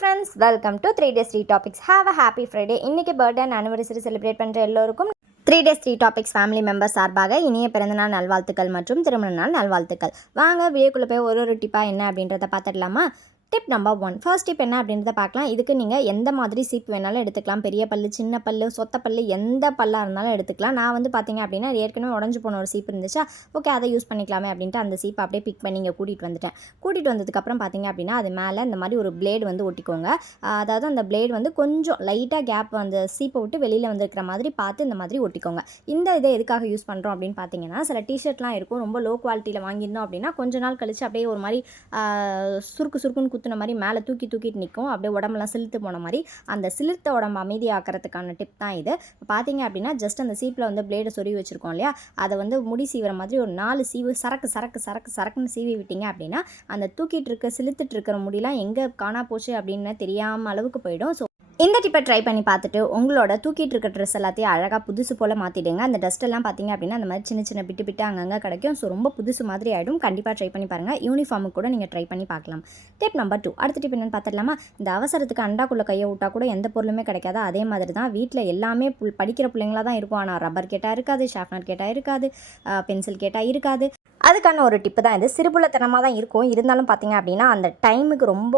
Friends welcome to three days three topics have a happy Friday இன்னைக்கு birthday and anniversary celebrate பண்ணுற எல்லோருக்கும் three days three topics family members சார்பாக இனிய பிறந்தநாள் நல்வாழ்த்துக்கள் மற்றும் திருமண நாள் நல்வாழ்த்துக்கள். வாங்க வீடியோக்குள்ளே போய் ஒரு ஒரு டிப்பாக என்ன அப்படின்றத பார்த்துடலாமா? Tip number one first tip என்ன அப்படின்றத பார்க்கலாம். இதுக்கு நீங்கள் எந்த மாதிரி சீப் வேணாலும் எடுத்துக்கலாம். பெரிய பல்லு சின்ன பல்லு சொத்த பல்லு எந்த பல்லாக இருந்தாலும் எடுத்துக்கலாம். நான் வந்து பார்த்தீங்க அப்படின்னா ஏற்கனவே உடஞ்சி போன ஒரு சீப் இருந்துச்சா ஓகே அதை யூஸ் பண்ணிக்கலாமே அப்படின்ட்டு அந்த சீப்பை அப்படியே பிக் பண்ணி இங்கே கூட்டிகிட்டு வந்துட்டேன். கூட்டிகிட்டு வந்ததுக்கப்புறம் பார்த்தீங்க அப்படின்னா அது மேலே இந்த மாதிரி ஒரு பிளேடு வந்து ஒட்டிக்கோங்க. அதாவது அந்த பிளேடு வந்து கொஞ்சம் லைட்டாக கேப் அந்த சீப்பை விட்டு வெளியில் வந்திருக்கிற மாதிரி பார்த்து இந்த மாதிரி ஒட்டிக்கோங்க. இந்த இதை எதுக்காக யூஸ் பண்ணுறோம் அப்படின்னு பார்த்தீங்கன்னா சில டிஷர்ட்லாம் இருக்கும். ரொம்ப லோ குவாலிட்டியில் வாங்கியிருந்தோம் அப்படின்னா கொஞ்ச நாள் கழிச்சு அப்படியே ஒரு மாதிரி சுருக்கு சுருக்குன்னு குத்துன மாதிரி மேலே தூக்கி தூக்கிட்டு நிற்கும் அப்படியே உடம்பெல்லாம் சிலுத்து போன மாதிரி அந்த சிலிர்த்த உடம்பு அமைதியாக்கிறதுக்கான டிப் தான் இது. இப்போ பார்த்தீங்க அப்படின்னா ஜஸ்ட் அந்த சீப்பில் வந்து பிளேடை சொருவி வச்சுருக்கோம் இல்லையா? அதை வந்து முடி சீவிற மாதிரி ஒரு நாலு சீவு சரக்கு சரக்கு சரக்கு சரக்குன்னு சீவி விட்டீங்க அப்படின்னா அந்த தூக்கிட்டு இருக்க சிலுத்துட்டு இருக்கிற முடியெல்லாம் எங்கே காணா போச்சு அப்படின்னு தெரியாம அளவுக்கு போயிடும். ஸோ இந்த டிப்பை ட்ரை பண்ணி பார்த்துட்டு உங்களோட தூக்கிட்டு இருக்க ட்ரெஸ் எல்லாத்தையும் அழகாக புதுசு போல் மாற்றிடுங்க அந்த டஸ்ட் எல்லாம் பார்த்தீங்க அப்படின்னா அந்த மாதிரி சின்ன சின்ன பிட்டு பிட்டு அங்கங்கே கிடைக்கும். ஸோ ரொம்ப புதுசு மாதிரி ஆகிடும் கண்டிப்பாக ட்ரை பண்ணி பாருங்கள் யூனிஃபார்முக்கு கூட நீங்கள் ட்ரை பண்ணி பார்க்கலாம். டிப் நம்பர் டூ அடுத்த டிப் என்னன்னு பார்த்துடலாமா? இந்த அவசரத்துக்கு அண்டாக்குள்ளே கையை விட்டா கூட எந்த பொருளுமே கிடைக்காது. அதே மாதிரி தான் வீட்டில் எல்லாமே புல் படிக்கிற பிள்ளைங்களா தான் இருக்கும் ஆனால் ரப்பர் கேட்டால் இருக்காது ஷார்ப்னர் கேட்டால் இருக்காது பென்சில் கேட்டால் இருக்காது. அதுக்கான ஒரு டிப்பு தான் இது. சிறுபுலத்தனமாக தான் இருக்கும். இருந்தாலும் பார்த்தீங்க அப்படின்னா அந்த டைமுக்கு ரொம்ப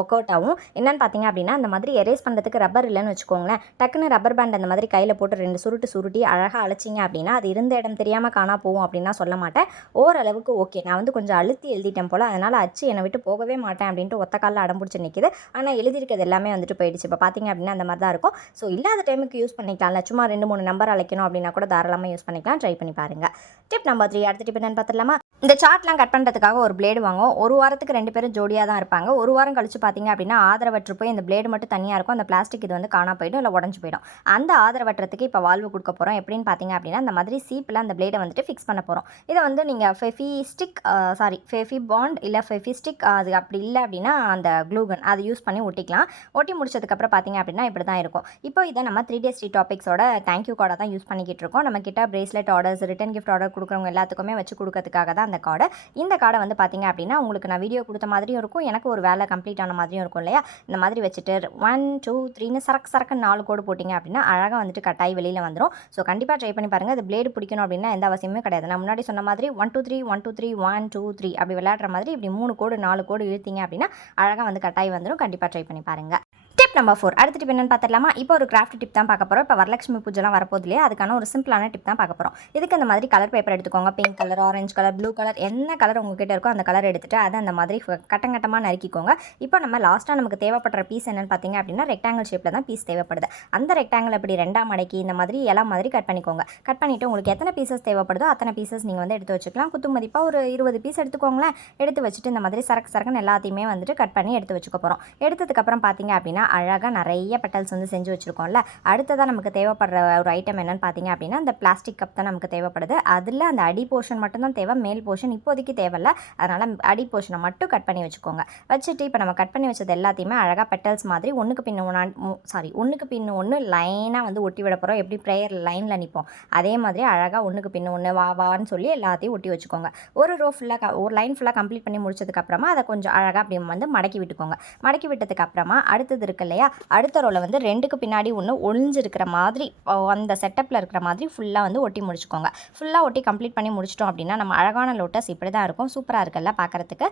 ஒர்க் அவுட் ஆகும். என்னென்னு பார்த்தீங்க அப்படின்னா அந்த மாதிரி எரேஸ் பண்ணுறதுக்கு ரப்பர் இல்லைன்னு வச்சுக்கோங்களேன். டக்குன்னு ரப்பர் பேண்ட் அந்த மாதிரி கையில் போட்டு ரெண்டு சுருட்டு சுருட்டி அழகாக அழைச்சிங்க அப்படின்னா அது இருந்த இடம் தெரியாமல் காணா போகும் அப்படின்னா சொல்ல மாட்டேன். ஓரளவுக்கு ஓகே நான் வந்து கொஞ்சம் அழுத்தி எழுதிட்டேன் போல். அதனால் அச்சு என்னை விட்டு போகவே மாட்டேன் அப்படின்ட்டு ஒத்த காலில் அடம் பிடிச்சி நிற்கிது ஆனால் எழுதியிருக்கிறது எல்லாமே வந்துட்டு போயிடுச்சு. இப்போ பார்த்தீங்க அப்படின்னா அந்த மாதிரி தான் இருக்கும். ஸோ இல்லாத டைமுக்கு யூஸ் பண்ணிக்கலாம்ல. சும்மா ரெண்டு மூணு நம்பர் அழைக்கணும் அப்படின்னா கூட தாராளமாக யூஸ் பண்ணிக்கலாம். ட்ரை பண்ணி பாருங்கள் டிப் நம்பர் த்ரீ அடுத்த டிப் என்னன்னு பார்த்துலாமா இந்த சார்ட்லாம் கட் பண்ணுறதுக்காக ஒரு பிளேடு வாங்கும் ஒரு வாரத்துக்கு ரெண்டு பேரும் ஜோடியாக தான் இருப்பாங்க. ஒரு வாரம் கழிச்சு பார்த்தீங்க அப்படின்னா ஆதரவற்று போய் இந்த பிளேடு மட்டும் தனியாக இருக்கும். அந்த பிளாஸ்டிக் இது வந்து காணா போயிடும் இல்லை உடஞ்சு போயிடும். அந்த ஆதரவற்றத்துக்கு இப்போ வால்வு கொடுக்க போகிறோம் எப்படின்னு பார்த்தீங்க அப்படின்னா அந்த மாதிரி சீப்பில் அந்த பிளேடை வந்துட்டு ஃபிக்ஸ் பண்ண போகிறோம் இதை வந்து நீங்கள் Fevistick sorry Fevibond இல்லை ஃபெஃபி ஸ்டிக் அது அப்படி இல்லை அப்படின்னா அந்த க்ளூகன் அதை யூஸ் பண்ணி ஒட்டிக்கலாம். ஒட்டி முடிச்சதுக்கப்புறம் பார்த்தீங்க அப்படின்னா இப்படி தான் இருக்கும். இப்போ இதை நம்ம த்ரீ டேஸ் த்ரீ டாபிக்ஸோட தேங்க்யூ கார்டை தான் யூஸ் பண்ணிக்கிட்டு இருக்கோம். நம்ம கிட்ட bracelet orders return gift order கொடுக்குறவங்க எல்லாத்துக்குமே வச்சு கொடுக்கறதுக்காக தான் அந்த கார்டு இந்த கார்டை வந்து பார்த்தீங்க அப்படின்னா உங்களுக்கு நான் வீடியோ கொடுத்த மாதிரியும் இருக்கும். எனக்கு ஒரு வேலை கம்ப்ளீட் ஆன மாதிரியும் இருக்கும் இல்லையா? இந்த மாதிரி வச்சுட்டு ஒன் டூ த்ரீன்னு சரக்கு சரக்கு நாலு கோடு போட்டிங்க அப்படின்னா அழகாக வந்துட்டு கட்டாய் வெளியில் வந்துடும் ஸோ கண்டிப்பாக ட்ரை பண்ணி பாருங்கள் அது பிளேடு பிடிக்கணும் அப்படின்னா எந்த அவசியமே கிடையாது. நான் முன்னாடி சொன்ன மாதிரி one two three one two three one two three அப்படி விளையாடுற மாதிரி இப்படி மூணு கோடு நாலு கோடு இழுத்தீங்க அப்படின்னா அழகாக வந்து கட்டாய் வந்துடும் கண்டிப்பாக ட்ரை பண்ணி பாருங்கள் டிப் நம்பர் ஃபோர் அடுத்த டிப் என்னன்னு பார்த்துடலாமா? இப்போ ஒரு கிராஃப்ட் டிப் தான் பார்க்க போகிறோம் இப்போ வரலட்சுமி பூஜைலாம் வரப்போது இல்லையா? அதுக்கான ஒரு சிம்பிளான டிப் தான் பார்க்க போகிறோம் இதுக்கு இந்த மாதிரி கலர் பேப்பர் எடுத்துக்கோங்க. Pink colour orange colour blue colour என்ன கலர் உங்ககிட்ட இருக்கோ அந்த கலர் எடுத்துகிட்டு அதை அந்த மாதிரி கட்டங்கட்டமாக நறுக்கிக்கோங்க. இப்போ நம்ம லாஸ்ட்டாக நமக்கு தேவைப்படுற பீஸ் என்னென்னு பார்த்தீங்க அப்படின்னா ரெக்டாங்கிள் ஷேப்பில் தான் பீஸ் தேவைப்படுது. அந்த ரெக்டாங்கிள் அப்படி ரெண்டாம் மடக்கி இந்த மாதிரி எல்லாம் மாதிரி கட் பண்ணிக்கோங்க. கட் பண்ணிவிட்டு உங்களுக்கு எத்தனை பீசஸ் தேவைப்படுதோ அத்தனை பீசஸ் நீங்கள் வந்து எடுத்து வச்சுக்கலாம். குத்து மதிப்பாக ஒரு இருபது பீஸ் எடுத்துக்கோங்களேன். எடுத்து வச்சுட்டு இந்த மாதிரி சரக்கு சரக்குன்னு எல்லாத்தையுமே வந்துட்டு கட் பண்ணி எடுத்து வச்சுக்க போகிறோம் எடுத்ததுக்கப்புறம் பார்த்தீங்க அப்படின்னா அழகாக நிறைய பெட்டல்ஸ் வந்து செஞ்சு வச்சுருக்கோம்ல. அடுத்ததாக நமக்கு தேவைப்படுற ஒரு ஐட்டம் என்னென்னு பார்த்தீங்க அப்படின்னா அந்த பிளாஸ்டிக் கப் தான் நமக்கு தேவைப்படுது. அதில் அந்த அடி போர்ஷன் மட்டும்தான் தேவை மேல் போர்ஷன் இப்போதைக்கு தேவையில்ல. அதனால் அடி போர்ஷனை மட்டும் கட் பண்ணி வச்சுக்கோங்க. வச்சுட்டு இப்போ நம்ம கட் பண்ணி வச்சது எல்லாத்தையுமே அழகாக பெட்டல்ஸ் மாதிரி ஒன்றுக்கு பின்ன ஒன்று சாரி ஒன்றுக்கு பின்ன ஒன்று லைனாக வந்து ஒட்டி விட போகிறோம் எப்படி ப்ரேயர் லைனில் நிற்போம் அதே மாதிரி அழகாக ஒன்றுக்கு பின்ன ஒன்று வா வான்னு சொல்லி எல்லாத்தையும் ஒட்டி வச்சுக்கோங்க. ஒரு ரோ ஃபுல்லாக ஒரு லைன் ஃபுல்லாக கம்ப்ளீட் பண்ணி முடிச்சதுக்கப்புறமா அதை கொஞ்சம் அழகாக அப்படி வந்து மடக்கி விட்டுக்கோங்க. மடக்கி விட்டதுக்கப்புறமா அடுத்தது இருக்கு இல்லையா? அடுத்த ரோவில் வந்து ரெண்டுக்கு பின்னாடி ஒன்று ஒளிஞ்சிருக்கிற மாதிரி ஓ, அந்த செட்டப்பில் இருக்கிற மாதிரி ஃபுல்லாக வந்து ஒட்டி முடிச்சுக்கோங்க. ஃபுல்லாக ஒட்டி கம்ப்ளீட் பண்ணி முடிச்சிட்டோம் அப்படின்னா நம்ம அழகான லோட்டஸ் இப்படி தான் இருக்கும் சூப்பராக இருக்குல்ல பார்க்குறதுக்கு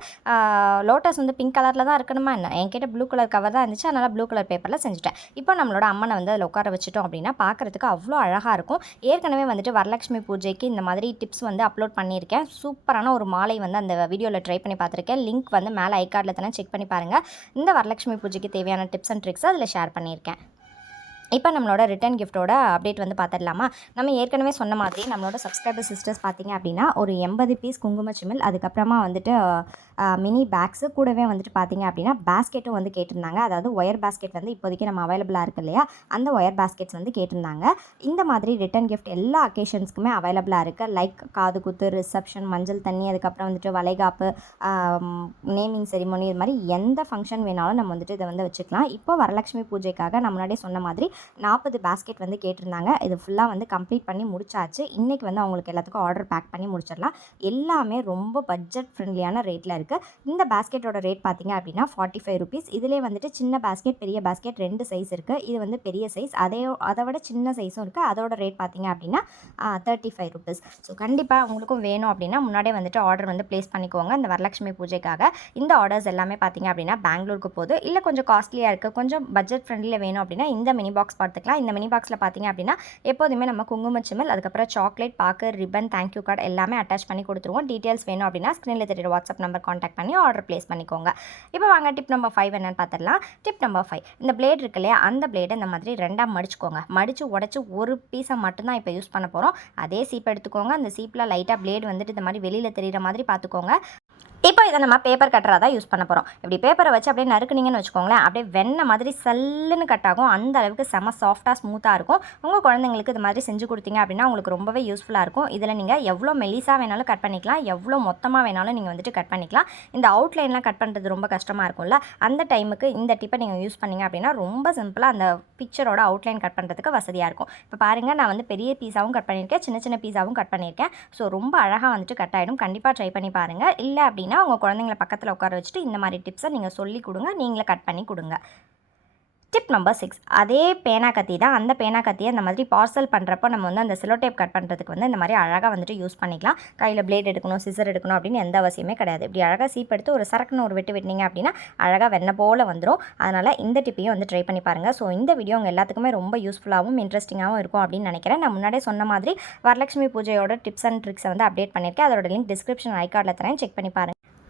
லோட்டஸ் வந்து பிங்க் கலரில் தான் இருக்கணுமா என்ன? என்கிட்ட ப்ளூ கலர் கவர் தான் இருந்துச்சு அதனால் ப்ளூ கலர் பேப்பரில் செஞ்சுட்டேன். இப்போ நம்மளோட அம்மனை வந்து அதில் உட்கார வச்சுட்டோம் அப்படின்னா பார்க்குறதுக்கு அவ்வளோ அழகாக இருக்கும். ஏற்கனவே வந்துட்டு வரலட்சுமி பூஜைக்கு இந்த மாதிரி டிப்ஸ் வந்து அப்லோட் பண்ணியிருக்கேன். சூப்பரான ஒரு மாலை வந்து அந்த வீடியோவில் ட்ரை பண்ணி பார்த்துருக்கேன். லிங்க் வந்து மேலே ஐ கார்டில் தானே செக் பண்ணி பாருங்கள் இந்த வரலட்சுமி பூஜைக்கு தேவையான டிப்ஸ் அண்ட் ட்ரிக்ஸ் அதில் ஷேர் பண்ணியிருக்கேன் இப்போ நம்மளோட ரிட்டன் கிஃப்ட்டோட அப்டேட் வந்து பார்த்துடலாமா? நம்ம ஏற்கனவே சொன்ன மாதிரி நம்மளோட சப்ஸ்கிரைபர் சிஸ்டர்ஸ் பார்த்தீங்க அப்படின்னா ஒரு எண்பது பீஸ் குங்கும சிமில் அதுக்கப்புறமா வந்துட்டு மினி பேக்ஸு கூடவே வந்துட்டு பார்த்தீங்க அப்படின்னா பேஸ்கெட்டும் வந்து கேட்டிருந்தாங்க. அதாவது ஒயர் பேஸ்கெட் வந்து இப்போதைக்கு நம்ம அவைலபிளாக இருக்கு இல்லையா? அந்த ஒயர் பேஸ்கெட்ஸ் வந்து கேட்டிருந்தாங்க. இந்த மாதிரி ரிட்டன் கிஃப்ட் எல்லா அக்கேஷன்ஸ்க்குமே அவைலபிளாக இருக்குது லைக் காது குத்து ரிசப்ஷன் மஞ்சள் தண்ணி அதுக்கப்புறம் வந்துட்டு வளைகாப்பு நேமிங் செரிமோனி இது மாதிரி எந்த ஃபங்க்ஷன் வேணாலும் நம்ம வந்துட்டு இதை வந்து வச்சுக்கலாம். இப்போ வரலட்சுமி பூஜைக்காக நம்ம முன்னாடியே சொன்ன மாதிரி நாற்பது பேஸ்கெட் வந்து கேட்டிருந்தாங்க. இது ஃபுல்லாக வந்து கம்ப்ளீட் பண்ணி முடிச்சாச்சு. இன்றைக்கி வந்து அவங்களுக்கு எல்லாத்துக்கும் ஆர்டர் பேக் பண்ணி முடிச்சிடலாம். எல்லாமே ரொம்ப பட்ஜெட் ஃப்ரெண்ட்லியான ரேட்டில் இருக்குது இந்த பேஸ்கெட்டோட ரேட் பார்த்தீங்க அப்படின்னா ஃபார்ட்டி ஃபைவ் ருபீஸ் இதிலே வந்துட்டு சின்ன பேஸ்கெட் பெரிய பேஸ்கெட் ரெண்டு சைஸ் இருக்குது இது வந்து பெரிய சைஸ் அதே அதை விட சின்ன சைஸும் இருக்குது அதோட ரேட் பார்த்தீங்க அப்படின்னா தேர்ட்டி ஃபைவ் ருபீஸ் ஸோ கண்டிப்பாக உங்களுக்கும் வேணும் அப்படின்னா முன்னாடியே வந்துட்டு ஆர்டர் வந்து ப்ளேஸ் பண்ணிக்கோங்க. இந்த வரலட்சுமி பூஜைக்காக. இந்த ஆர்டர்ஸ் எல்லாமே பார்த்தீங்க அப்படின்னா பெங்களூருக்கு போகுது. இல்லை கொஞ்சம் காஸ்ட்லியாக இருக்குது கொஞ்சம் பட்ஜெட் ஃப்ரெண்ட்லியில் வேணும் அப்படின்னா இந்த மினி பாக்ஸ் பார்த்துக்கலாம். இந்த மினி பாக்ஸில் பார்த்தீங்க அப்படின்னா எப்போதுமே நம்ம குங்குமச்சிமல் அதுக்கப்புறம் சாக்லேட் பாக்கு ரிப்பன் தேங்க்யூ கார்டு எல்லாமே அட்டாச் பண்ணி கொடுத்துருவோம். டீட்டெயில்ஸ் வேணும் அப்படின்னா ஸ்க்ரீனில் தெரியுற வாட்ஸ்அப் நம்பர் காண்டாக்ட் பண்ணி ஆர்டர் ப்ளேஸ் பண்ணிக்கோங்க. இப்போ வாங்க டிப் நம்பர் ஃபைவ் என்னென்னு பார்த்துடலாம். டிப் நம்பர் ஃபைவ் இந்த பிளேட் இருக்கு இல்லையா அந்த பிளேடை இந்த மாதிரி ரெண்டாக மடிச்சுக்கோங்க. மடித்து உடச்சி ஒரு பீஸை மட்டும்தான் இப்போ யூஸ் பண்ண போகிறோம் அதே சீப் எடுத்துக்கோங்க. அந்த சீப்பில் லைட்டாக பிளேட் வந்துட்டு இந்த மாதிரி வெளியில் தெரியிற மாதிரி பார்த்துக்கோங்க. இப்போ இதை நம்ம பேப்பர் கட்டராக தான் யூஸ் பண்ண போகிறோம் இப்படி பேப்பரை வச்சு அப்படியே நறுக்குனீங்கன்னு வச்சுக்கோங்களேன் அப்படியே வெண்ணெய் மாதிரி சல்லுன்னு கட் ஆகும். அந்த அளவுக்கு செம சாஃப்டாக ஸ்மூத்தாக இருக்கும். உங்கள் குழந்தைங்களுக்கு இது மாதிரி செஞ்சு கொடுத்தீங்க அப்படின்னா உங்களுக்கு ரொம்பவே யூஸ்ஃபுல்லாக இருக்கும். இதில் நீங்கள் எவ்வளோ மெலிசாக வேணாலும் கட் பண்ணிக்கலாம். எவ்வளோ மொத்தமாக வேணாலும் நீங்கள் வந்துட்டு கட் பண்ணிக்கலாம். இந்த அவுட்லைன்லாம் கட் பண்ணுறது ரொம்ப கஷ்டமாக இருக்கும்ல. அந்த டைமுக்கு இந்த டிப்பை நீங்கள் யூஸ் பண்ணீங்க அப்படின்னா ரொம்ப சிம்பிளாக அந்த பிக்சரோட அவுட்லைன் கட் பண்ணுறதுக்கு வசதியாக இருக்கும். இப்போ பாருங்கள் நான் வந்து பெரிய பீஸாவும் கட் பண்ணியிருக்கேன் சின்ன சின்ன பீஸாவும் கட் பண்ணியிருக்கேன். ஸோ ரொம்ப அழகாக வந்துட்டு கட் ஆகிடும் கண்டிப்பாக ட்ரை பண்ணி பாருங்கள் இல்லை அப்படின்னா உங்கள் குழந்தைங்கள பக்கத்தில் உட்கார வச்சுட்டு இந்த மாதிரி டிப்ஸை நீங்கள் சொல்லி கொடுங்க. நீங்களே கட் பண்ணி கொடுங்க. டிப் நம்பர் சிக்ஸ் அதே பேனா கத்தி தான். அந்த பேனா கத்தியை அந்த மாதிரி பார்சல் பண்ணுறப்போ நம்ம வந்து அந்த சிலோ டேப் கட் பண்ணுறதுக்கு வந்து இந்த மாதிரி அழகாக வந்துட்டு யூஸ் பண்ணிக்கலாம். கையில் பிளேட் எடுக்கணும் சிசர் எடுக்கணும் அப்படின்னு எந்த அவசியமே கிடையாது. இப்படி அழகாக சீப் எடுத்து ஒரு சரக்குன்னு ஒரு வெட்டு வெட்டினீங்க அப்படின்னா அழகாக வெண்ணெய் போல் வந்துடும் அதனால் இந்த டிப்பையும் வந்து ட்ரை பண்ணி பாருங்கள் ஸோ இந்த வீடியோ உங்கள் எல்லாத்துக்குமே ரொம்ப யூஸ்ஃபுல்லாகவும் இன்ட்ரெஸ்டிங்காகவும் இருக்கும் அப்படின்னு நினைக்கிறேன். நான் முன்னாடியே சொன்ன மாதிரி வரலட்சுமி பூஜையோட டிப்ஸ் அண்ட் ட்ரிக்ஸை வந்து அப்டேட் பண்ணியிருக்கேன். அதோட லிங்க் டிஸ்கிரிப்ஷன் ஐ கார்டில் தரேன். செக் பண்ணி பாருங்கள்